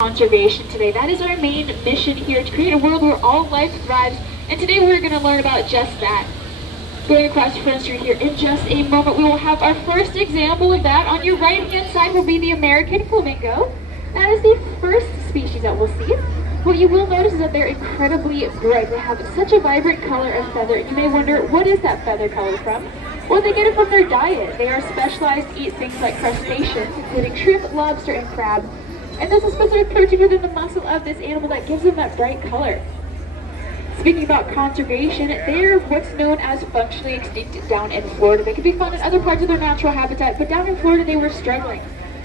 Conservation today. That is our main mission here, to create a world where all life thrives, and today we're going to learn about just that. Going across Front Street here in just a moment, we will have our first example of that. On your right hand side will be the American flamingo. That is the first species that we'll see. What you will notice is that they're incredibly bright. They have such a vibrant color of feather. You may wonder, what is that feather color from? Well, they get it from their diet. They are specialized to eat things like crustaceans, including shrimp, lobster, and crab. And there's a specific protein within the muscle of this animal that gives them that bright color. Speaking about conservation, they're what's known as functionally extinct down in Florida. They can be found in other parts of their natural habitat, but down in Florida they were struggling.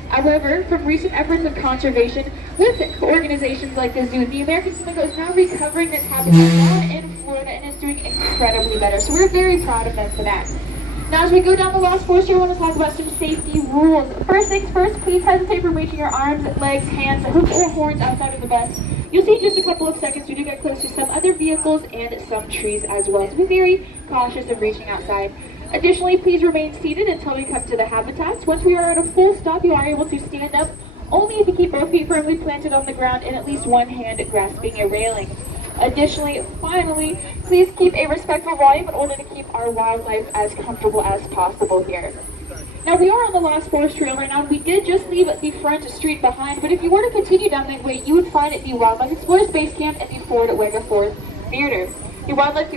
However, from recent efforts of conservation with organizations like the zoo, the American flamingo is now recovering this habitat down in Florida and is doing incredibly better. So we're very proud of them for that. Now, as we go down the Lost Forest here, I want to talk about some safety rules. First things first, please hesitate from reaching your arms, legs, hands, hooves, or horns outside of the bus. You'll see in just a couple of seconds we do get close to some other vehicles and some trees as well. So be very cautious of reaching outside. Additionally, please remain seated until we come to the habitats. Once we are at a full stop, you are able to stand up only if you keep both feet firmly planted on the ground and at least one hand grasping a railing. Additionally, finally, please keep a respectful volume in order to keep our wildlife as comfortable as possible here. Now, we are on the Lost Forest Trail right now, and we did just leave the front street behind, but if you were to continue down that way, you would find it the Wildlife Explorers Base Camp at the Fort Wegeforth Theater. The Wildlife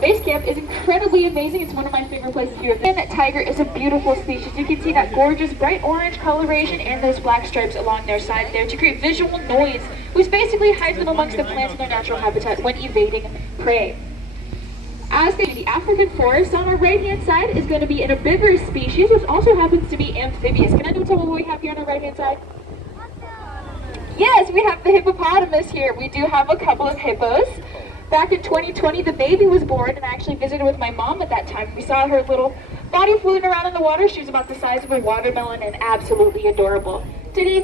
Base Camp is incredibly amazing. It's one of my favorite places here. And that tiger is a beautiful species. You can see that gorgeous bright orange coloration and those black stripes along their sides there to create visual noise, which basically hides them amongst the plants in their natural habitat when evading prey. As the African forest on our right-hand side is going to be an herbivorous species, which also happens to be amphibious. Can anyone tell me what we have here on our right-hand side? Yes, we have the hippopotamus here. We do have a couple of hippos. Back in 2020, the baby was born, and I actually visited with my mom at that time. We saw her little body floating around in the water. She was about the size of a watermelon and absolutely adorable. Today you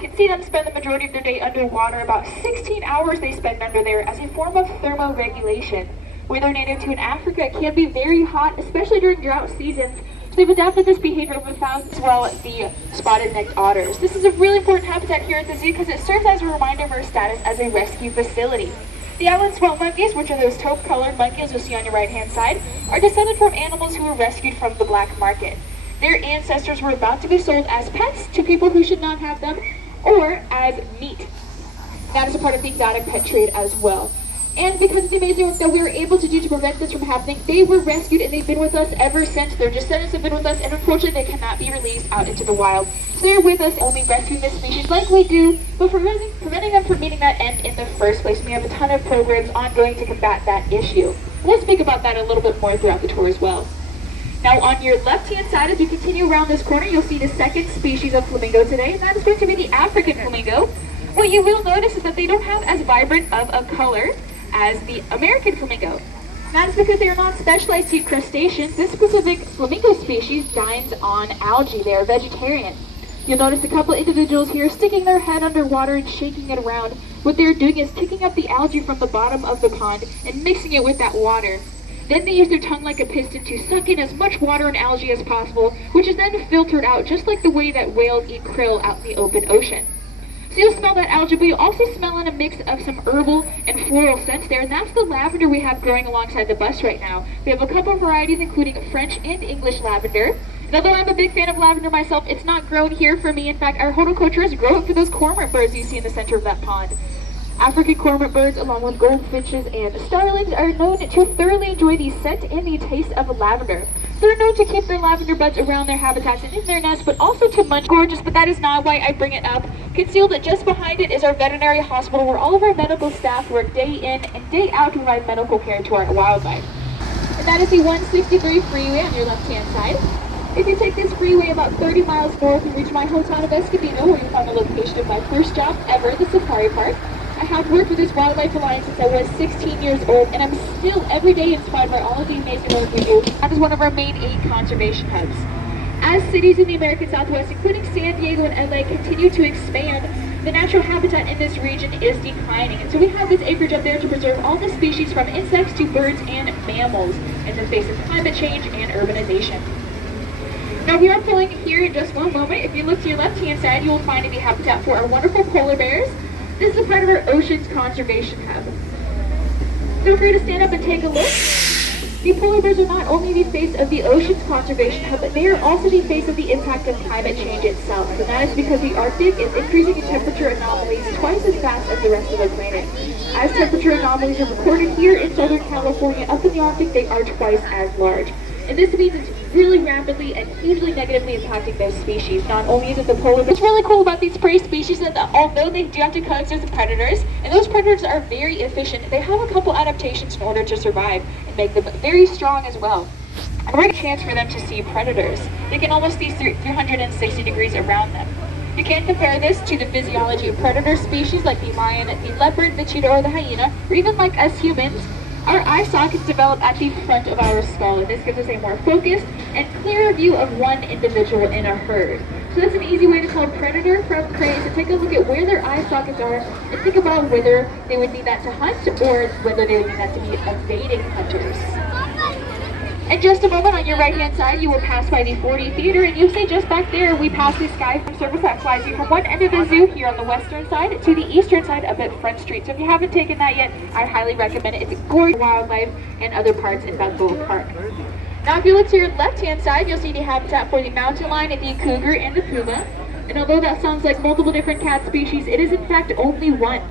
can see them spend the majority of their day underwater. About 16 hours they spend under there as a form of thermoregulation. Where they're native to in Africa, it can be very hot, especially during drought seasons. So they've adapted this behavior over thousands as well as the spotted-necked otters. This is a really important habitat here at the zoo because it serves as a reminder of our status as a rescue facility. The island swamp monkeys, which are those taupe-colored monkeys you'll see on your right-hand side, are descended from animals who were rescued from the black market. Their ancestors were about to be sold as pets to people who should not have them, or as meat. That is a part of the exotic pet trade as well. And because of the amazing work that we were able to do to prevent this from happening, they were rescued and they've been with us ever since. Their descendants have been with us, and unfortunately they cannot be released out into the wild. So they're with us only rescuing this species like we do, but preventing them from meeting that end in the first place. We have a ton of programs ongoing to combat that issue. We'll speak about that a little bit more throughout the tour as well. Now, on your left-hand side, as you continue around this corner, you'll see the second species of flamingo today, and that is going to be the African flamingo. What you will notice is that they don't have as vibrant of a color as the American flamingo. That is because they are not specialized to eat crustaceans. This specific flamingo species dines on algae. They are vegetarian. You'll notice a couple individuals here sticking their head underwater and shaking it around. What they're doing is kicking up the algae from the bottom of the pond and mixing it with that water. Then they use their tongue like a piston to suck in as much water and algae as possible, which is then filtered out just like the way that whales eat krill out in the open ocean. So you'll smell that algae, but you'll also smell in a mix of some herbal and floral scents there, and that's the lavender we have growing alongside the bus right now. We have a couple of varieties, including French and English lavender. And although I'm a big fan of lavender myself, it's not grown here for me. In fact, our horticulturists grow it for those cormorant birds you see in the center of that pond. African cormorant birds, along with goldfinches and starlings, are known to thoroughly enjoy the scent and the taste of lavender. They're known to keep their lavender buds around their habitats and in their nests, but also to munch. Gorgeous, but that is not why I bring it up. Concealed just behind it is our veterinary hospital, where all of our medical staff work day in and day out to provide medical care to our wildlife. And that is the 163 freeway on your left-hand side. If you take this freeway about 30 miles north, you reach my hometown of Escondido, where you find the location of my first job ever, the safari park. I have worked with this Wildlife Alliance since I was 16 years old, and I'm still every day inspired by all of the amazing work we do. That is one of our main 8 conservation hubs. As cities in the American Southwest, including San Diego and LA, continue to expand, the natural habitat in this region is declining. And so we have this acreage up there to preserve all the species from insects to birds and mammals in the face of climate change and urbanization. Now we are pulling here in just one moment. If you look to your left-hand side, you will find the habitat for our wonderful polar bears. This is a part of our Oceans Conservation Hub. Feel free to stand up and take a look. The polar bears are not only the face of the Oceans Conservation Hub, but they are also the face of the impact of climate change itself. And that is because the Arctic is increasing in temperature anomalies twice as fast as the rest of the planet. As temperature anomalies are recorded here in Southern California, up in the Arctic, they are twice as large. And this means it's really rapidly and hugely negatively impacting those species. Not only is it the polar bear. What's really cool about these prey species is that although they do have to coexist with predators, and those predators are very efficient, they have a couple adaptations in order to survive and make them very strong as well. And we're a chance for them to see predators. They can almost see 360 degrees around them. You can compare this to the physiology of predator species like the lion, the leopard, the cheetah, or the hyena, or even like us humans. Our eye sockets develop at the front of our skull, and this gives us a more focused and clearer view of one individual in a herd. So that's an easy way to tell a predator from prey. So take a look at where their eye sockets are and think about whether they would need that to hunt or whether they would need that to be evading hunters. In just a moment, on your right-hand side, you will pass by the 4D Theater, and you'll see just back there, we pass the Sky from service that flies you from one end of the zoo here on the western side to the eastern side up at Front Street. So if you haven't taken that yet, I highly recommend it. It's gorgeous wildlife and other parts in Balboa Park. Now, if you look to your left-hand side, you'll see the habitat for the mountain lion, the cougar, and the puma. And although that sounds like multiple different cat species, it is in fact only one.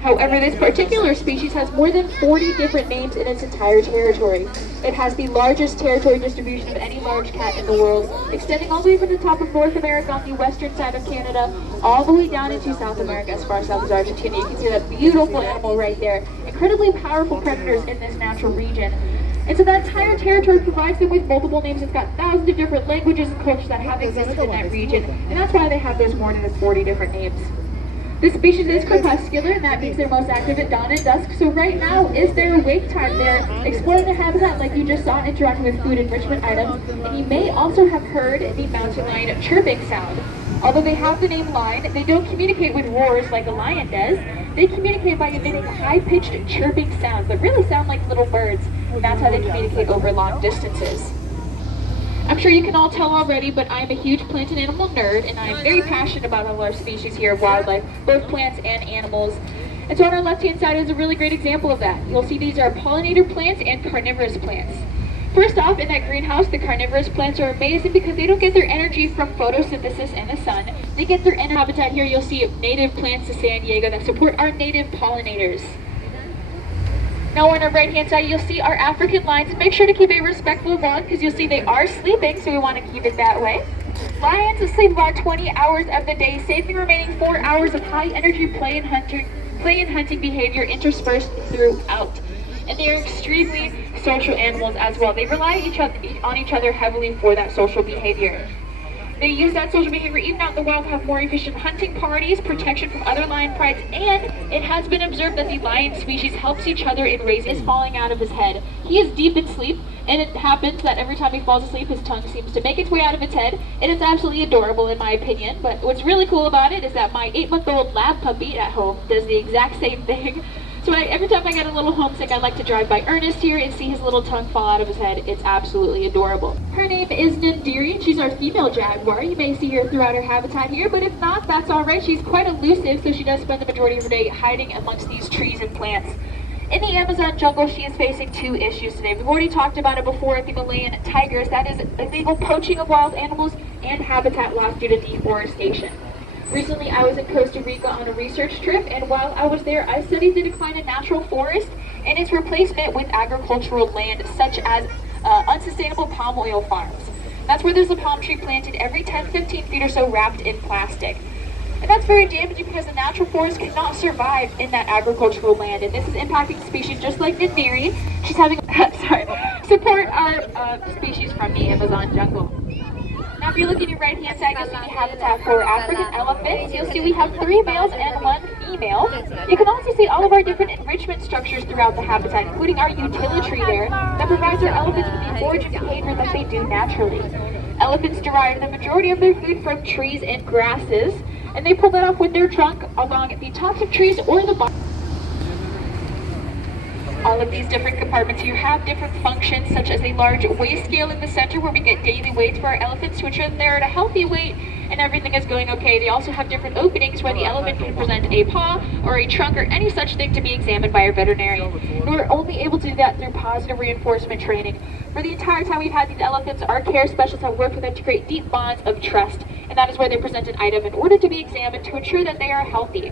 However, this particular species has more than 40 different names in its entire territory. It has the largest territory distribution of any large cat in the world, extending all the way from the top of North America on the western side of Canada, all the way down into South America as far south as Argentina. You can see that beautiful animal right there. Incredibly powerful predators in this natural region. And so that entire territory provides them with multiple names. It's got thousands of different languages and cultures that have existed in that region, and that's why they have those more than 40 different names. This species is crepuscular, and that means they're most active at dawn and dusk. So right now is their wake time. They're exploring the habitat like you just saw, interacting with food enrichment items. And you may also have heard the mountain lion chirping sound. Although they have the name lion, they don't communicate with roars like a lion does. They communicate by emitting high-pitched chirping sounds that really sound like little birds. And that's how they communicate over long distances. I'm sure you can all tell already, but I'm a huge plant and animal nerd, and I'm very passionate about all our species here of wildlife, both plants and animals. And so on our left-hand side is a really great example of that. You'll see these are pollinator plants and carnivorous plants. First off, in that greenhouse, the carnivorous plants are amazing because they don't get their energy from photosynthesis and the sun. They get their habitat here. You'll see native plants to San Diego that support our native pollinators. Now on our right-hand side, you'll see our African lions. Make sure to keep a respectful one because you'll see they are sleeping, so we want to keep it that way. Lions sleep about 20 hours of the day, saving the remaining 4 hours of high-energy play and hunting behavior interspersed throughout. And they are extremely social animals as well. They rely on each other heavily for that social behavior. They use that social behavior even out in the wild to have more efficient hunting parties, protection from other lion prides, and it has been observed that the lion species helps each other in raising. Is falling out of his head. He is deep in sleep, and it happens that every time he falls asleep, his tongue seems to make its way out of its head, and it's absolutely adorable in my opinion. But what's really cool about it is that my 8-month-old lab puppy at home does the exact same thing. So every time I get a little homesick, I like to drive by Ernest here and see his little tongue fall out of his head. It's absolutely adorable. Her name is Nandiri, and she's our female jaguar. You may see her throughout her habitat here, but if not, that's all right. She's quite elusive, so she does spend the majority of her day hiding amongst these trees and plants. In the Amazon jungle, she is facing two issues today. We've already talked about it before, the Malayan tigers. That is illegal poaching of wild animals and habitat loss due to deforestation. Recently, I was in Costa Rica on a research trip, and while I was there, I studied the decline of natural forest and its replacement with agricultural land, such as unsustainable palm oil farms. That's where there's a palm tree planted every 10-15 feet or so wrapped in plastic. And that's very damaging because the natural forest cannot survive in that agricultural land, and this is impacting species just like Nandiri. She's having support our species from the Amazon jungle. Now if you look at your right-hand side, you'll see the habitat for African elephants. You'll see we have 3 males and 1 female. You can also see all of our different enrichment structures throughout the habitat, including our utility tree there that provides our elephants with the foraging behavior that they do naturally. Elephants derive the majority of their food from trees and grasses, and they pull that off with their trunk along the tops of trees or the bottom. all of these different compartments here have different functions, such as a large weigh scale in the center where we get daily weights for our elephants to ensure that they're at a healthy weight and everything is going okay. They also have different openings where the elephant can present a paw or a trunk or any such thing to be examined by our veterinarian. And we're only able to do that through positive reinforcement training. For the entire time we've had these elephants, our care specialists have worked with them to create deep bonds of trust, and that is where they present an item in order to be examined to ensure that they are healthy.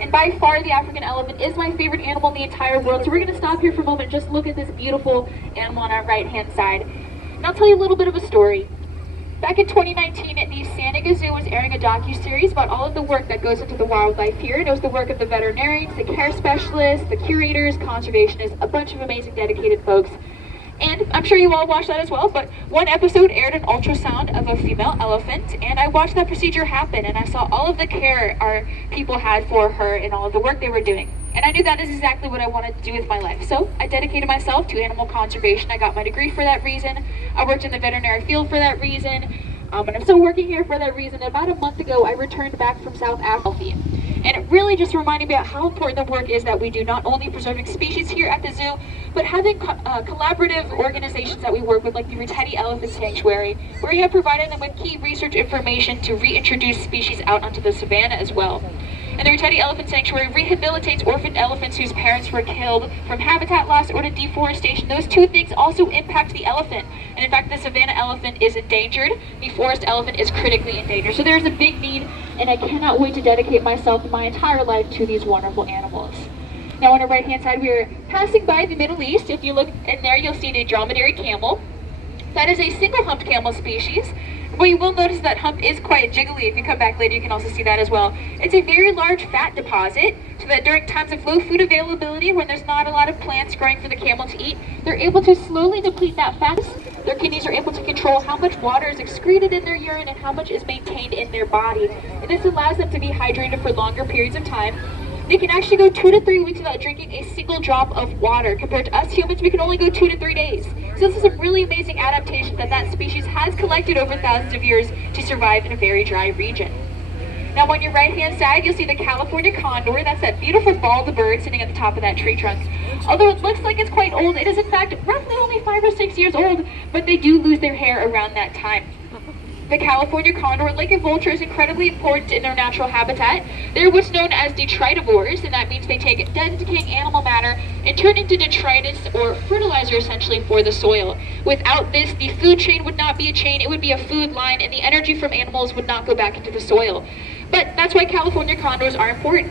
And by far, the African elephant is my favorite animal in the entire world, so we're going to stop here for a moment and just look at this beautiful animal on our right-hand side. And I'll tell you a little bit of a story. Back in 2019, the San Diego Zoo was airing a docu-series about all of the work that goes into the wildlife here. And it was the work of the veterinarians, the care specialists, the curators, conservationists, a bunch of amazing dedicated folks. And I'm sure you all watched that as well, but one episode aired an ultrasound of a female elephant, and I watched that procedure happen, and I saw all of the care our people had for her and all of the work they were doing. And I knew that is exactly what I wanted to do with my life. So I dedicated myself to animal conservation. I got my degree for that reason. I worked in the veterinary field for that reason. And I'm still working here for that reason. About a month ago, I returned back from South Africa. And it really just reminded me about how important the work is that we do, not only preserving species here at the zoo, but having collaborative organizations that we work with, like the Teddy Elephant Sanctuary, where we have provided them with key research information to reintroduce species out onto the savannah as well. And the Teddy Elephant Sanctuary rehabilitates orphaned elephants whose parents were killed from habitat loss or to deforestation. Those two things also impact the elephant. And in fact, the savanna elephant is endangered. The forest elephant is critically endangered. So there's a big need, and I cannot wait to dedicate myself and my entire life to these wonderful animals. Now on the right-hand side, we're passing by the Middle East. If you look in there, you'll see the dromedary camel. That is a single-humped camel species. What you will notice that hump is quite jiggly. If you come back later, you can also see that as well. It's a very large fat deposit, so that during times of low food availability, when there's not a lot of plants growing for the camel to eat, they're able to slowly deplete that fat. Their kidneys are able to control how much water is excreted in their urine and how much is maintained in their body. And this allows them to be hydrated for longer periods of time. They can actually go 2 to 3 weeks without drinking a single drop of water. Compared to us humans, we can only go 2 to 3 days. So this is a really amazing adaptation that species has collected over thousands of years to survive in a very dry region. Now on your right-hand side, you'll see the California condor. That's that beautiful bald bird sitting at the top of that tree trunk. Although it looks like it's quite old, it is in fact roughly only 5 or 6 years old, but they do lose their hair around that time. The California condor, like a vulture, is incredibly important in their natural habitat. They're what's known as detritivores, and that means they take dead and decaying animal matter and turn it into detritus, or fertilizer essentially, for the soil. Without this, the food chain would not be a chain, it would be a food line, and the energy from animals would not go back into the soil. But that's why California condors are important.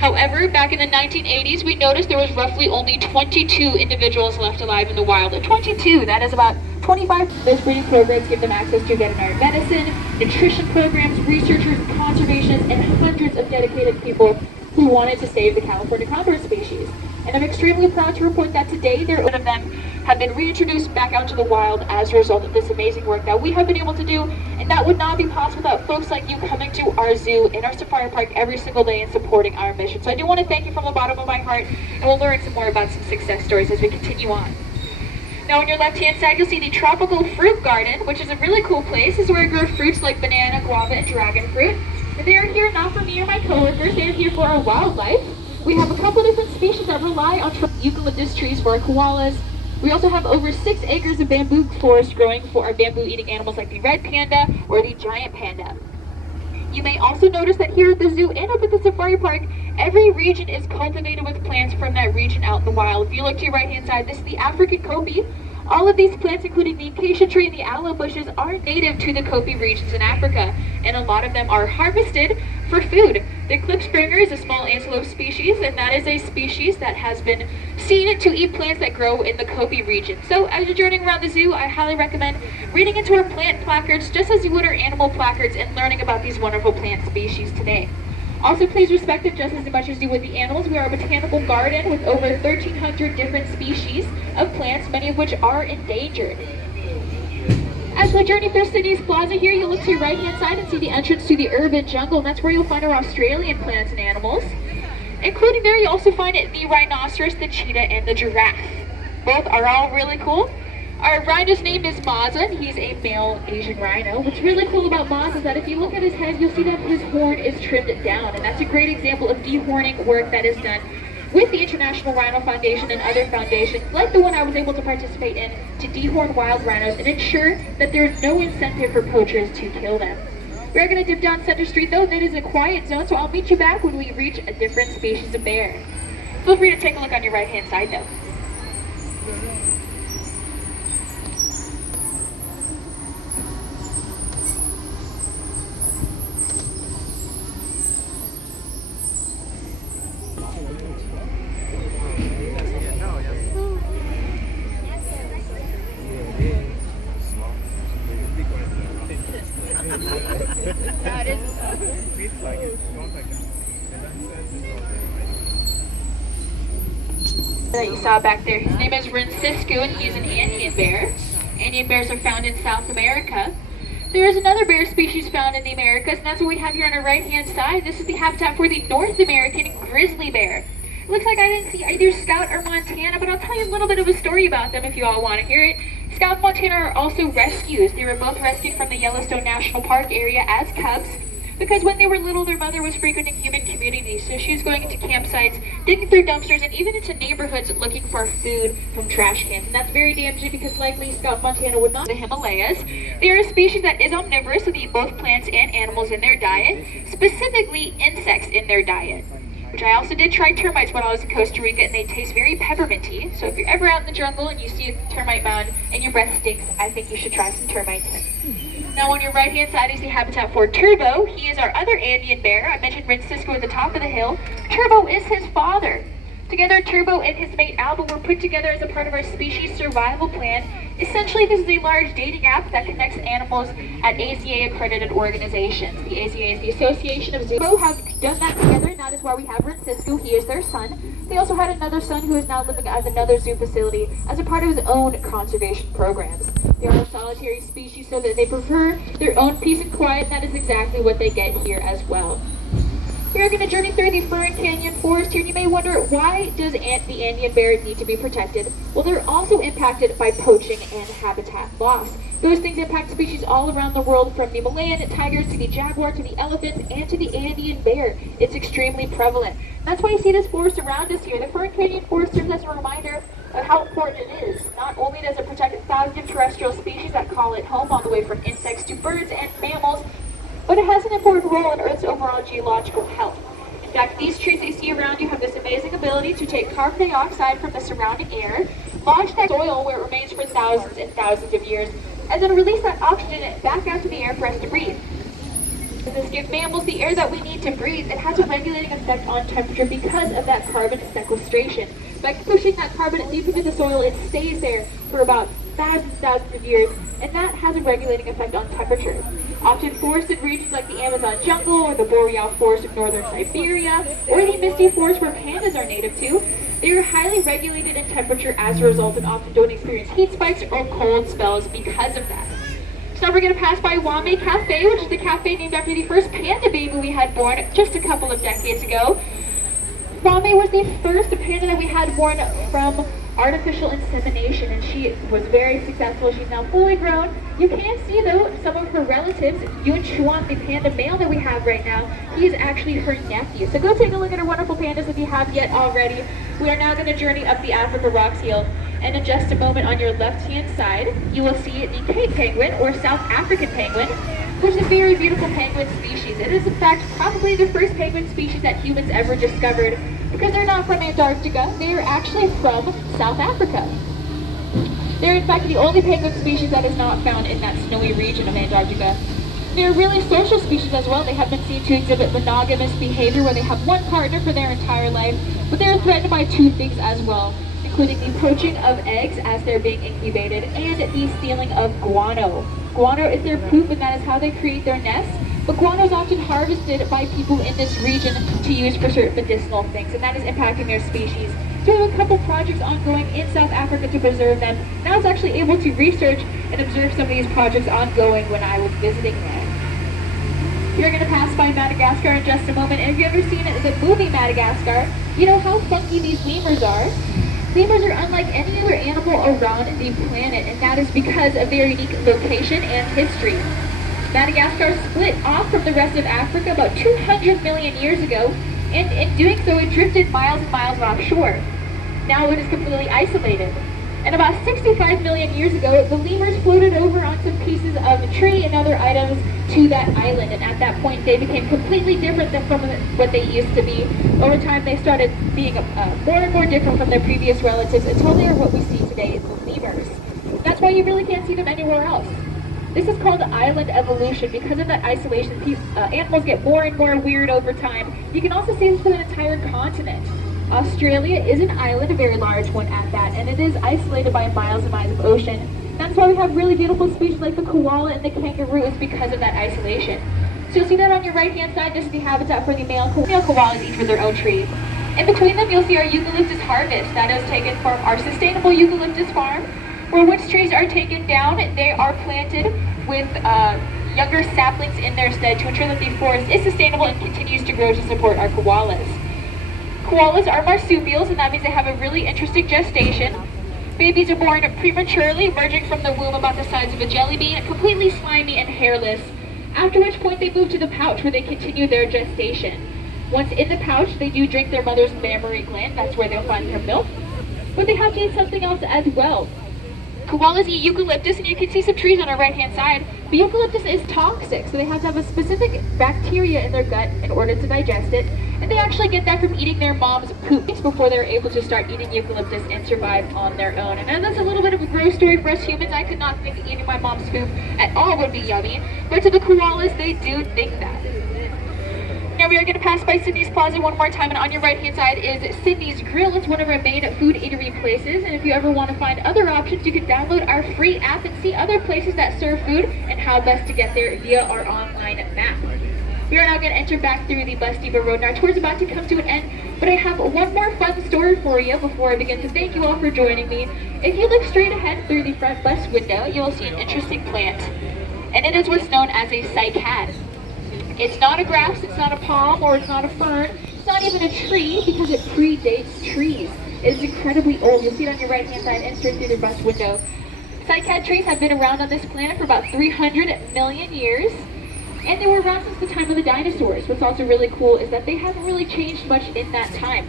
However, back in the 1980s, we noticed there was roughly only 22 individuals left alive in the wild. 22, that is about 25. Those breeding programs give them access to veterinary medicine, nutrition programs, researchers, conservationists, and hundreds of dedicated people who wanted to save the California condor species. And I'm extremely proud to report that today, one of them have been reintroduced back out to the wild as a result of this amazing work that we have been able to do, and that would not be possible without folks like you coming to our zoo and our safari park every single day and supporting our mission. So I do want to thank you from the bottom of my heart, and we'll learn some more about some success stories as we continue on. Now on your left-hand side, you'll see the Tropical Fruit Garden, which is a really cool place. This is where I grow fruits like banana, guava, and dragon fruit. And they are here not for me or my coworkers, they are here for our wildlife. We have a couple different species that rely on eucalyptus trees for our koalas. We also have over 6 acres of bamboo forest growing for our bamboo-eating animals like the red panda or the giant panda. You may also notice that here at the zoo and up at the safari park, every region is cultivated with plants from that region out in the wild. If you look to your right-hand side, this is the African kopi. All of these plants, including the acacia tree and the aloe bushes, are native to the kopi regions in Africa, and a lot of them are harvested for food. The klipspringer is a small antelope species, and that is a species that has been seen to eat plants that grow in the kopi region. So as you're journeying around the zoo, I highly recommend reading into our plant placards just as you would our animal placards and learning about these wonderful plant species today. Also, please respect them just as much as you would the animals. We are a botanical garden with over 1,300 different species of plants, many of which are endangered. As we journey through Sydney's Plaza here, you'll look to your right-hand side and see the entrance to the urban jungle, and that's where you'll find our Australian plants and animals. Including there, you also find the rhinoceros, the cheetah, and the giraffe. Both are all really cool. Our rhino's name is Maza, and he's a male Asian rhino. What's really cool about Maza is that if you look at his head, you'll see that his horn is trimmed down, and that's a great example of dehorning work that is done with the International Rhino Foundation and other foundations, like the one I was able to participate in, to dehorn wild rhinos and ensure that there is no incentive for poachers to kill them. We are going to dip down Center Street though. That is a quiet zone, so I'll meet you back when we reach a different species of bear. Feel free to take a look on your right hand side though. That you saw back there. His name is Francisco and he's an Andean bear. Andean bears are found in South America. There is another bear species found in the Americas, and that's what we have here on our right hand side. This is the habitat for the North American grizzly bear. It looks like I didn't see either Scout or Montana, but I'll tell you a little bit of a story about them if you all want to hear it. Scout and Montana are also rescues. They were both rescued from the Yellowstone National Park area as cubs, because when they were little, their mother was frequenting human communities, so she was going into campsites, digging through dumpsters, and even into neighborhoods looking for food from trash cans. And that's very damaging because likely Scout Montana would not the Himalayas. They are a species that is omnivorous, so they eat both plants and animals in their diet, specifically insects in their diet. Which I also did try termites when I was in Costa Rica, and they taste very pepperminty. So if you're ever out in the jungle and you see a termite mound and your breath stinks, I think you should try some termites. Now on your right hand side is the habitat for Turbo. He is our other Andean bear. I mentioned Francisco at the top of the hill. Turbo is his father. Together, Turbo and his mate Alba were put together as a part of our species survival plan. Essentially, this is a large dating app that connects animals at AZA accredited organizations. The AZA is the Association of Zoos. Both have done that together, and that is why we have Francisco. He is their son. They also had another son who is now living at another zoo facility as a part of his own conservation programs. They are a solitary species, so that they prefer their own peace and quiet, and that is exactly what they get here as well. We are going to journey through the Fern Canyon Forest here, and you may wonder, why does the Andean bear need to be protected? Well, they're also impacted by poaching and habitat loss. Those things impact species all around the world, from the Malayan tigers to the jaguar to the elephants and to the Andean bear. It's extremely prevalent. That's why you see this forest around us here. The Fern Canyon Forest serves as a reminder of how important it is. Not only does it protect thousands of terrestrial species that call it home, all the way from insects to birds and mammals, but it has an important role in Earth's overall geological health. In fact, these trees that you see around you have this amazing ability to take carbon dioxide from the surrounding air, lodge that soil where it remains for thousands and thousands of years, and then release that oxygen back out to the air for us to breathe. This gives mammals the air that we need to breathe. It has a regulating effect on temperature because of that carbon sequestration. By pushing that carbon deep into the soil, it stays there for about thousands of years, and that has a regulating effect on temperature. Often forested regions like the Amazon jungle or the boreal forest of northern Siberia, or the misty forest where pandas are native to, they are highly regulated in temperature as a result, and often don't experience heat spikes or cold spells because of that. So now we're going to pass by Wame Cafe, which is the cafe named after the first panda baby we had born just a couple of decades ago. Wame was the first panda that we had born from artificial insemination, and she was very successful. She's now fully grown. You can see though some of her relatives. Yun Chuan, the panda male that we have right now, he is actually her nephew. So go take a look at her wonderful pandas if you have yet already. We are now going to journey up the Africa Rocks Hill, and in just a moment on your left hand side you will see the Cape penguin, or South African penguin, which is a very beautiful penguin species. It is in fact probably the first penguin species that humans ever discovered, because they're not from Antarctica, they are actually from South Africa. They're in fact the only penguin species that is not found in that snowy region of Antarctica. They're really social species as well. They have been seen to exhibit monogamous behavior where they have one partner for their entire life, but they're threatened by two things as well, including the poaching of eggs as they're being incubated and the stealing of guano. Guano is their poop, and that is how they create their nests. But guano is often harvested by people in this region to use for certain medicinal things, and that is impacting their species. So we have a couple projects ongoing in South Africa to preserve them, and I was actually able to research and observe some of these projects ongoing when I was visiting there. We're going to pass by Madagascar in just a moment, and if you've ever seen the movie Madagascar, you know how funky these lemurs are. Lemurs are unlike any other animal around the planet, and that is because of their unique location and history. Madagascar split off from the rest of Africa about 200 million years ago, And in doing so, it drifted miles and miles offshore. Now it is completely isolated. And about 65 million years ago, the lemurs floated over on some pieces of tree and other items to that island. And at that point, they became completely different than from what they used to be. Over time, they started being more and more different from their previous relatives until they are what we see today, the lemurs. That's why you really can't see them anywhere else. This is called island evolution. Because of that isolation, animals get more and more weird over time. You can also see this with an entire continent. Australia is an island, a very large one at that, and it is isolated by miles and miles of ocean. That's why we have really beautiful species like the koala and the kangaroo, is because of that isolation. So you'll see that on your right-hand side, this is the habitat for the male koalas, each with their own trees. In between them, you'll see our eucalyptus harvest. That is taken from our sustainable eucalyptus farm, where once trees are taken down, they are planted with younger saplings in their stead to ensure that the forest is sustainable and continues to grow to support our koalas. Koalas are marsupials, and that means they have a really interesting gestation. Babies are born prematurely, emerging from the womb about the size of a jelly bean, completely slimy and hairless, after which point they move to the pouch where they continue their gestation. Once in the pouch, they do drink their mother's mammary gland. That's where they'll find their milk. But they have to eat something else as well. Koalas eat eucalyptus, and you can see some trees on our right-hand side. But eucalyptus is toxic, so they have to have a specific bacteria in their gut in order to digest it. And they actually get that from eating their mom's poop before they're able to start eating eucalyptus and survive on their own. And that's a little bit of a gross story for us humans. I could not think eating my mom's poop at all would be yummy. But to the koalas, they do think that. Now we are going to pass by Sydney's Plaza one more time, and on your right-hand side is Sydney's Grill. It's one of our main food eatery places, and if you ever want to find other options, you can download our free app and see other places that serve food and how best to get there via our online map. We are now going to enter back through the Bus Depot Road, and our tour is about to come to an end, but I have one more fun story for you before I begin to thank you all for joining me. If you look straight ahead through the front bus window, you will see an interesting plant, and it is what's known as a cycad. It's not a grass, it's not a palm, or it's not a fern, it's not even a tree because it predates trees. It is incredibly old. You'll see it on your right-hand side and straight through the bus window. Cycad trees have been around on this planet for about 300 million years, and they were around since the time of the dinosaurs. What's also really cool is that they haven't really changed much in that time.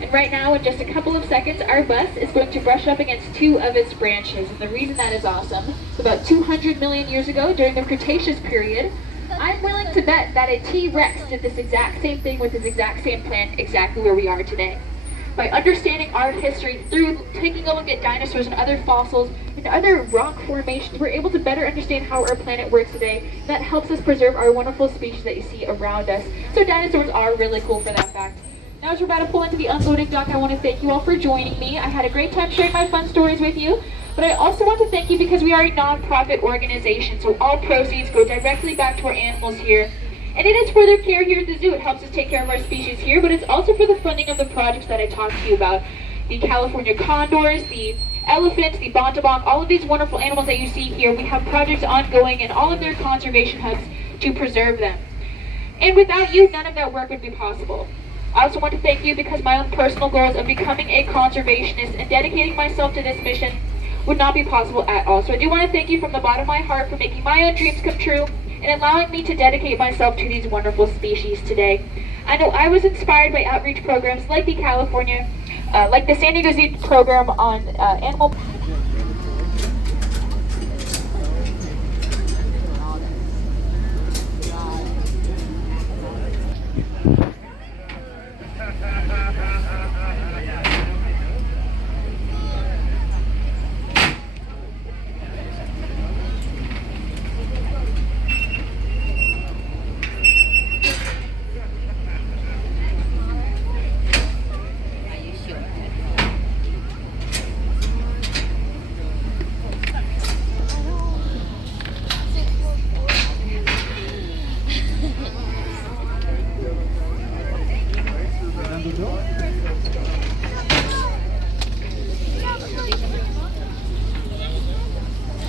And right now, in just a couple of seconds, our bus is going to brush up against two of its branches. And the reason that is awesome, about 200 million years ago, during the Cretaceous period, I'm willing to bet that a T-Rex did this exact same thing with this exact same plant exactly where we are today. By understanding our history through taking a look at dinosaurs and other fossils and other rock formations, we're able to better understand how our planet works today. That helps us preserve our wonderful species that you see around us. So dinosaurs are really cool for that fact. Now as we're about to pull into the unloading dock, I want to thank you all for joining me. I had a great time sharing my fun stories with you. But I also want to thank you because we are a non-profit organization, so all proceeds go directly back to our animals here. And it is for their care here at the zoo. It helps us take care of our species here, but it's also for the funding of the projects that I talked to you about. The California condors, the elephants, the bontebok, all of these wonderful animals that you see here. We have projects ongoing in all of their conservation hubs to preserve them. And without you, none of that work would be possible. I also want to thank you because my own personal goals of becoming a conservationist and dedicating myself to this mission would not be possible at all. So I do want to thank you from the bottom of my heart for making my own dreams come true and allowing me to dedicate myself to these wonderful species today. I know I was inspired by outreach programs like the San Diego Zoo program on animal